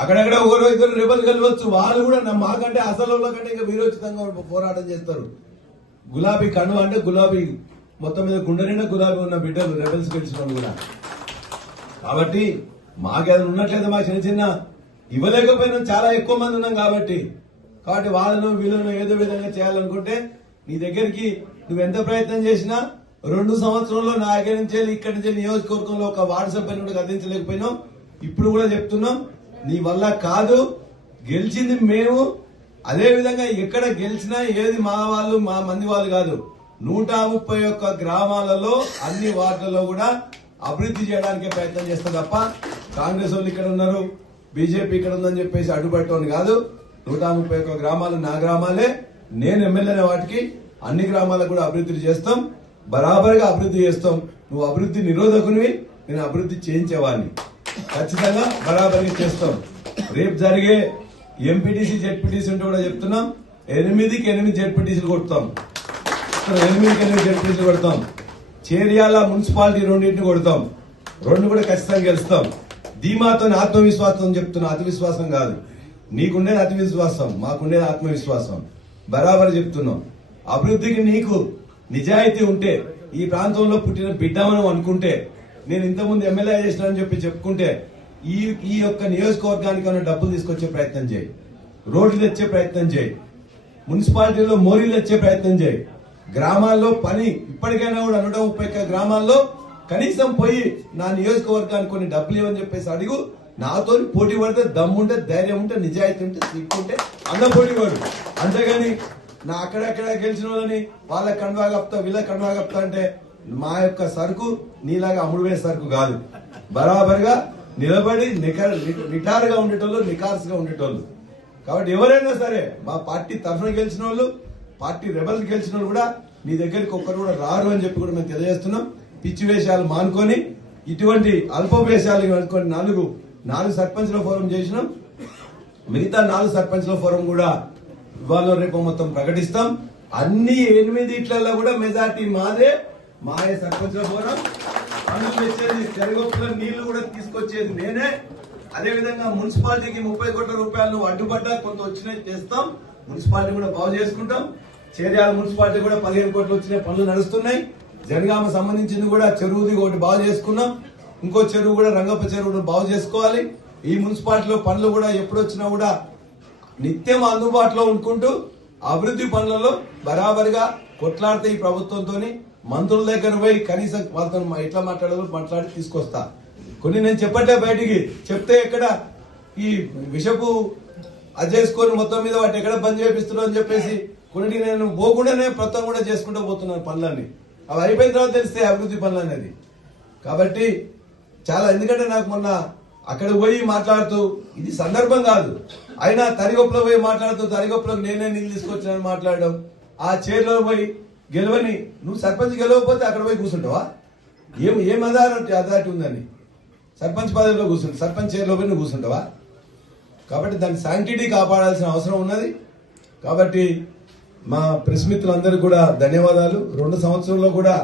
అక్కడక్కడ ఒకరు ఇద్దరు రెబల్ కలవచ్చు. వాళ్ళు కూడా మాకంటే అసలు కంటే ఇంకా వీరోచితంగా పోరాటం చేస్తారు. గులాబీ కను అంటే గులాబీ మొత్తం మీద గుండె నిండా గులాబీ ఉన్న బిడ్డలు రెబల్స్ గెలిచిన వాళ్ళు కూడా. కాబట్టి మాకేదైనా ఉన్నట్లయితే మా చిన్న చిన్న ఇవ్వలేకపోయినా చాలా ఎక్కువ మంది ఉన్నాం కాబట్టి వాళ్ళను వీళ్ళను ఏదో విధంగా చేయాలనుకుంటే నీ దగ్గరికి నువ్వు ఎంత ప్రయత్నం చేసినా 2 సంవత్సరంలో నా దగ్గర నుంచి ఇక్కడి నుంచి నియోజకవర్గంలో ఒక వాట్సాప్ అని కూడా గతించలేకపోయినాం. ఇప్పుడు కూడా చెప్తున్నాం, నీ వల్ల కాదు, గెలిచింది మేము. అదే విధంగా ఎక్కడ గెలిచినా ఏది మా వాళ్ళు మా మంది వాళ్ళు కాదు. 131 గ్రామాలలో అన్ని వార్డులలో కూడా అభివృద్ధి చేయడానికే ప్రయత్నం చేస్తాం తప్ప కాంగ్రెస్ వాళ్ళు ఇక్కడ ఉన్నారు, బీజేపీ ఇక్కడ ఉందని చెప్పేసి అడ్డుపెట్టని కాదు. 131 గ్రామాలు నా గ్రామాలే. నేను ఎమ్మెల్యేనే వాటికి అన్ని గ్రామాలకు కూడా అభివృద్ధి చేస్తాం, బరాబర్గా అభివృద్ధి చేస్తాం. నువ్వు అభివృద్ధి నిరోధకునివి, నేను అభివృద్ధి చేయించేవాడిని. ఖచ్చితంగా బరాబర్గా చేస్తాం. రేపు జరిగే ఎంపీటీసీ జెడ్పీటీసీ ఉంటే కూడా చెప్తున్నాం, 8కి 8 జెడ్పీటీసీలు కొడతాం, 8కి 8 జెడ్పీటీసీలు కొడతాం. చేర్యాల మున్సిపాలిటీ 2 కొడతాం, 2 కూడా ఖచ్చితంగా గెలుస్తాం. ధీమాతో ఆత్మవిశ్వాసం చెప్తున్నా, అతి విశ్వాసం కాదు. నీకుండేది అతి విశ్వాసం, మాకుండేది ఆత్మవిశ్వాసం. బరాబర్ చెప్తున్నాం. అభివృద్ధికి నీకు నిజాయితీ ఉంటే, ఈ ప్రాంతంలో పుట్టిన బిడ్డమని అనుకుంటే, నేను ఇంతకుముందు ఎమ్మెల్యే చేసినానని చెప్పి చెప్పుకుంటే ఈ యొక్క నియోజకవర్గానికి డబ్బులు తీసుకొచ్చే ప్రయత్నం చేయి, రోడ్లు తెచ్చే ప్రయత్నం చేయి, మున్సిపాలిటీలో మోరీలు తెచ్చే ప్రయత్నం చేయి. గ్రామాల్లో పని ఇప్పటికైనా కూడా 131 గ్రామాల్లో కనీసం పోయి నా నియోజకవర్గానికి కొన్ని డబ్బులు ఇవ్వని చెప్పేసి అడుగు. నాతో పోటీ పడితే దమ్ముంటే, ధైర్యం ఉంటే, నిజాయితీ ఉంటే, సిగ్గుంటే అన్న పోటీ పడు. అంతేగాని నా అక్కడెక్కడ గెలిచిన వాళ్ళని వాళ్ళ కండువా కప్తా వీళ్ళ కండువా కప్తా అంటే మా యొక్క సరుకు నీలాగా అమ్ముడువే సరుకు కాదు. బరాబర్గా నిలబడి నిటారుగా ఉండేటోళ్ళు, నికార్స్గా ఉండేటోళ్ళు. కాబట్టి ఎవరైనా సరే మా పార్టీ తరఫున గెలిచిన వాళ్ళు, పార్టీ రెబల్స్ గెలిచిన వాళ్ళు కూడా నీ దగ్గరికి ఒక్కరు కూడా రారు అని చెప్పి కూడా మేము తెలియజేస్తున్నాం. పిచ్చి వేషాలు మానుకొని ఇటువంటి అల్ప వేషాలు అనుకొని 4 సర్పంచ్ల ఫోరం చేసినాం. మిగతా 4 సర్పంచ్ల ఫోరం కూడా ఇవాళ రేపు మొత్తం ప్రకటిస్తాం. అన్ని 8 కూడా మెజార్టీ మాదే. మాయే సర్పంచ్ల ఫోరం. పనులు తెచ్చేది చెరుగొప్పుల నీళ్లు కూడా తీసుకొచ్చేది నేనే. అదేవిధంగా మున్సిపాలిటీకి 30 కోట్ల రూపాయలు నువ్వు అడ్డుపడ్డా కొంత వచ్చినాయి చేస్తాం. మున్సిపాలిటీ కూడా బాగు చేసుకుంటాం. చేర్యాల మున్సిపాలిటీ కూడా 15 కోట్లు వచ్చిన పనులు నడుస్తున్నాయి. జనగామ సంబంధించింది కూడా చెరువుది ఒకటి బాగు చేసుకున్నాం. ఇంకో చెరువు కూడా రంగప్ప చెరువును బాగు చేసుకోవాలి. ఈ మున్సిపాలిటీలో పనులు కూడా ఎప్పుడొచ్చినా కూడా నిత్యం అందుబాటులో ఉంటుకుంటూ అభివృద్ధి పనులలో బరాబరిగా కొట్లాడితే ఈ ప్రభుత్వంతో మంత్రుల దగ్గర పోయి కనీసం వాళ్ళతో ఎట్లా మాట్లాడి తీసుకొస్తా. కొన్ని నేను చెప్పట్లే, బయటికి చెప్తే ఎక్కడ ఈ విషపు అది చేసుకొని మొత్తం మీద వాటి ఎక్కడ బంద్ చేపిస్తున్నా అని చెప్పేసి కొన్నిటికి నేను పోకుండానే మొత్తం కూడా చేసుకుంటూ పోతున్నాను పనులన్నీ. అవి అయిపోయిన తర్వాత తెలిస్తే అభివృద్ధి పనులు అనేది. కాబట్టి చాలా, ఎందుకంటే నాకు మొన్న అక్కడ పోయి మాట్లాడుతూ ఇది సందర్భం కాదు, అయినా తరిగొప్పలో పోయి మాట్లాడుతూ తరిగొప్పలోకి నేనే నీళ్ళు తీసుకొచ్చానని మాట్లాడడం, ఆ చైర్లో పోయి గెలవని నువ్వు సర్పంచ్ గెలవకపోతే అక్కడ పోయి కూర్చుంటావా? ఏం అథారిటీ ఉందని సర్పంచ్ పదవిలో కూర్చుంటా, సర్పంచ్ చైర్లో పోయి నువ్వు కూర్చుంటావా? కాబట్టి దాని శాంక్టిటీ కాపాడాల్సిన అవసరం ఉన్నది. కాబట్టి మా ప్రెస్ మిత్రులందరికీ కూడా ధన్యవాదాలు. 2 సంవత్సరంలో కూడా